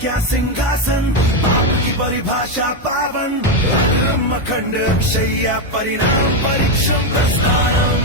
क्या सिंहासन, आपकी परिभाषा पावन, ब्रह्मखंड अक्षय्या परिणाम परीक्षम प्रस्थानम।